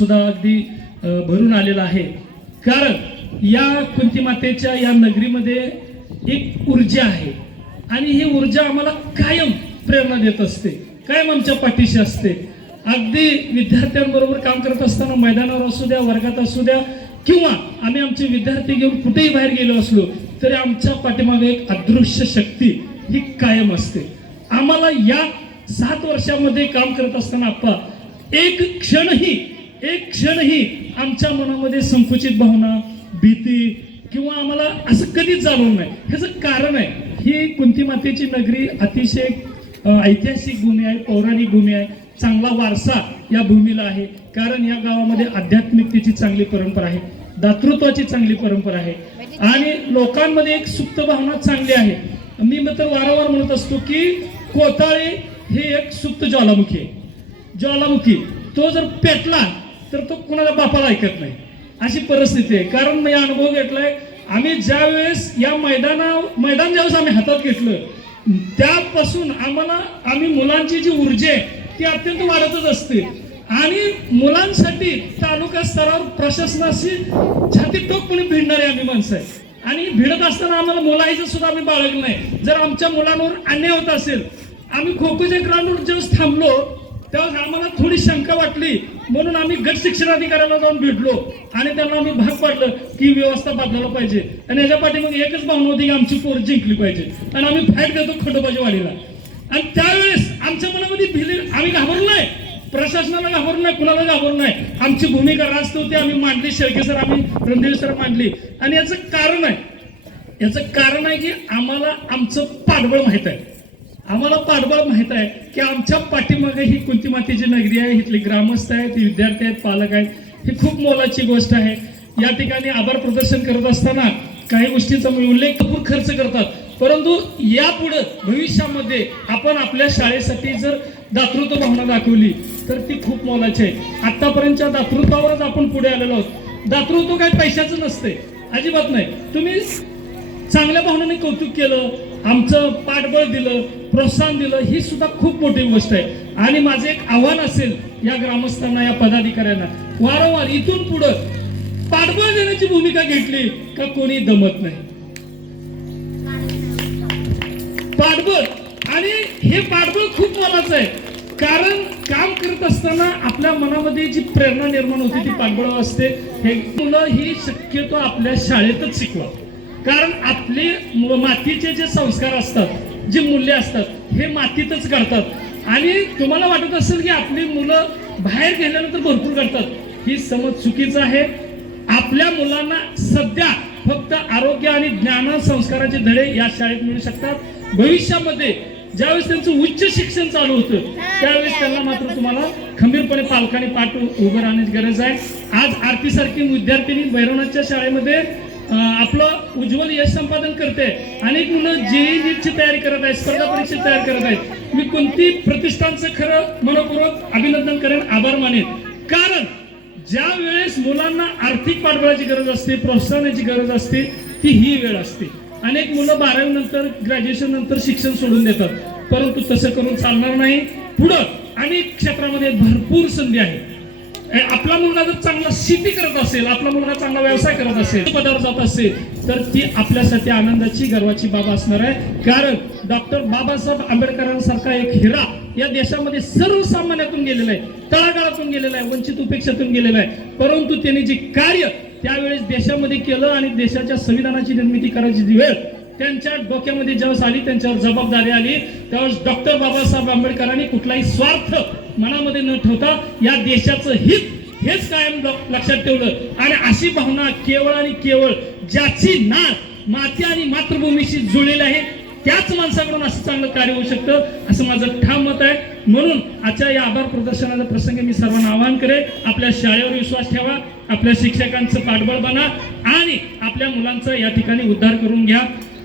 सुद्धा अगदी भरून आलेला आहे. कारण या कुंती मातेच्या या नगरीमध्ये एक ऊर्जा आहे. आणि ही ऊर्जा आम्हाला कायम प्रेरणा देत असते. कायम आमच्या पाठीशी असते. अगदी विद्यार्थ्यांबरोबर काम करत असताना मैदानावर असू द्या वर्गात असू द्या किंवा आम्ही आमचे विद्यार्थी घेऊन कुठेही बाहेर गेलो असलो तरी आमच्या पाठीमागे एक अदृश्य शक्ती ही कायम असते. आम्हाला या सात वर्षामध्ये काम करत असताना आप्पा एक क्षणही एक क्षणही आमच्या मनामध्ये संकुचित भावना भीती किंवा आम्हाला असं कधीच जाणवलं नाही ह्याचं कारण आहे ही कुंती मातेची नगरी अतिशय ऐतिहासिक भूमी आहे पौराणिक भूमी आहे चांगला वारसा या भूमीला आहे. कारण या गावामध्ये आध्यात्मिकतेची चांगली परंपरा आहे दातृत्वाची चांगली परंपरा आहे. आणि लोकांमध्ये एक सुप्त भावना चांगली आहे. मी मात्र वारंवार म्हणत असतो की कोताळे हे एक सुप्त ज्वालामुखी आहे. ज्वालामुखी तो जर पेटला तर तो कुणाला बापाला ऐकत नाही. अशी परिस्थिती आहे. कारण मी अनुभव घेतलाय आम्ही ज्या वेळेस या मैदाना मैदान ज्यावेळेस आम्ही हातात घेतलं त्यापासून आम्हाला आम्ही मुलांची जी ऊर्जा आहे ती अत्यंत वाढतच असते. आणि मुलांसाठी तालुका स्तरावर प्रशासनाशी छाती टोकपणे भिडणारे आम्ही माणसं आहे. आणि भिडत असताना आम्हाला मुलायचं सुद्धा आम्ही बाळगलं नाही. जर आमच्या मुलांवर अन्याय होत असेल आम्ही खो खोच्या ग्राउंडवर ज्यावेळेस थांबलो त्यावेळेस आम्हाला थोडी शंका वाटली. म्हणून आम्ही गट शिक्षणाधिकाऱ्याला जाऊन भेटलो. आणि त्यांना आम्ही भाग पाडलं की व्यवस्था बदलायला पाहिजे. आणि याच्या पाठीमध्ये एकच भावना होती की आमची पोर जिंकली पाहिजे. आणि आम्ही फाईट घेतो खंडोबाजी वाडीला आणि त्यावेळेस आमच्या मनामध्ये भिली आम्ही घाबरलो नाही. प्रशासनाला घाबरलो नाही कुणाला घाबरलो नाही. आमची भूमिका रास्त होती आम्ही मांडली. शेळके सर आम्ही रणदेव सर मांडली. आणि याचं कारण आहे याचं कारण आहे की आम्हाला आमचं पाठबळ माहीत आहे. आम्हाला पाठबळ माहीत आहे की आमच्या पाठीमागे ही कुंती मातीची नगरी आहे इथले ग्रामस्थ आहेत विद्यार्थी आहेत पालक आहेत. ही खूप मोलाची गोष्ट आहे. या ठिकाणी आभार प्रदर्शन करत असताना काही गोष्टींचा मी उल्लेख खूप खर्च करतात. परंतु यापुढं भविष्यामध्ये आपण आपल्या शाळेसाठी जर दातृत्व भावना दाखवली तर ती खूप मोलाची आहे. आत्तापर्यंतच्या दातृत्वावरच आपण पुढे आलेलो आहोत. दातृत्व काही पैशाचं नसते अजिबात नाही. तुम्ही चांगल्या भावनेने कौतुक केलं आमचं पाठबळ दिलं प्रोत्साहन दिलं ही सुद्धा खूप मोठी गोष्ट आहे. आणि माझं एक आव्हान असेल या ग्रामस्थांना या पदाधिकाऱ्यांना वारंवार इथून पुढं पाठबळ देण्याची भूमिका घेतली का कोणी दमत नाही. पाठबळ. आणि हे पाठबळ खूप महत्वाचं आहे. कारण काम करत असताना आपल्या मनामध्ये जी प्रेरणा निर्माण होते ती पाठबळ असते. हे मुलं ही शक्यतो आपल्या शाळेतच शिकवा. कारण आपले मातीचे जे संस्कार असतात जे मूल्य असतात हे मातीतच घडतात. आणि तुम्हाला वाटत असेल की आपली मुलं बाहेर गेल्यानंतर भरपूर करतात ही समज चुकीचं आहे. आपल्या मुलांना सध्या फक्त आरोग्य आणि ज्ञान संस्काराचे धडे या शाळेत मिळू शकतात. भविष्यामध्ये ज्यावेळेस त्यांचं उच्च शिक्षण चालू होतं त्यावेळेस त्यांना मात्र तुम्हाला खंबीरपणे पालकांनी पाठ उभं राहण्याची गरज आहे. आज आरतीसारखी विद्यार्थिनी भैरवनाथच्या शाळेमध्ये आपलं उज्ज्वल यश संपादन करते. अनेक मुलं जेई नीटची तयारी करत आहेत स्पर्धा परीक्षेची तयारी करत आहेत. मी कोणती प्रतिष्ठानचं खरं मनपूर्वक अभिनंदन करेन आभार मानेन. कारण ज्या वेळेस मुलांना आर्थिक पाठबळाची गरज असते प्रोत्साहनाची गरज असते ती ही वेळ असते. अनेक मुलं बारावी नंतर ग्रॅज्युएशन नंतर शिक्षण सोडून देतात. परंतु तसं करून चालणार नाही. पुढं अनेक क्षेत्रामध्ये भरपूर संधी आहे आपला मुलगा जर चांगला शेती करत असेल आपला मुलगा चांगला व्यवसाय करत असेल पदावर जात असेल तर ती आपल्यासाठी आनंदाची गर्वाची बाब असणार आहे. कारण डॉक्टर बाबासाहेब आंबेडकरांसारखा एक हिरा या देशामध्ये सर्वसामान्यातून गेलेला आहे. तळागाळातून गेलेला आहे वंचित उपेक्षातून गेलेला आहे. परंतु त्यांनी जे कार्य त्यावेळेस देशामध्ये केलं आणि देशाच्या संविधानाची निर्मिती करायची जी वेळ त्यांच्या डोक्यामध्ये ज्यावेळेस आली त्यांच्यावर जबाबदारी आली. त्यावेळेस डॉक्टर बाबासाहेब आंबेडकरांनी कुठलाही स्वार्थ मनामध्ये न ठेवता या देशाचं हित हेच कायम लक्षात ठेवलं. आणि अशी भावना केवळ आणि केवळ ज्याची नाळ माती आणि मातृभूमीशी जुळलेली आहे त्याच माणसाकडून असं चांगलं कार्य होऊ शकतं असं माझं ठाम मत आहे. म्हणून आजच्या या आभार प्रदर्शनाचा प्रसंग मी सर्वांना आवाहन करेन आपल्या शाळेवर विश्वास ठेवा आपल्या शिक्षकांचं पाठबळ बना आणि आपल्या मुलांचा या ठिकाणी उद्धार करून घ्या.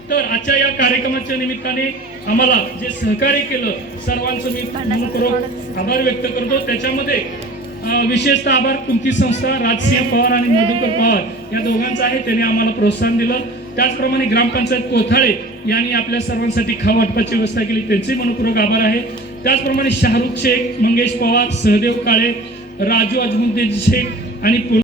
तर आजच्या या कार्यक्रमाच्या निमित्ताने आम्हाला जे सहकार्य केलं सर्वांचं मी मनपूर्वक आभार व्यक्त करतो. त्याच्यामध्ये विशेषतः आभार कुंती संस्था राजसिंह पवार आणि मधुकर पवार या दोघांचा आहे. त्यांनी आम्हाला प्रोत्साहन दिलं. त्याचप्रमाणे ग्रामपंचायत कोथाळे यांनी आपल्या सर्वांसाठी खाव वाटपाची व्यवस्था केली. त्यांचे मनपूर्वक आभार आहे. त्याचप्रमाणे शाहरुख शेख मंगेश पवार सहदेव काळे राजू अजमुद्दीन शेख आणि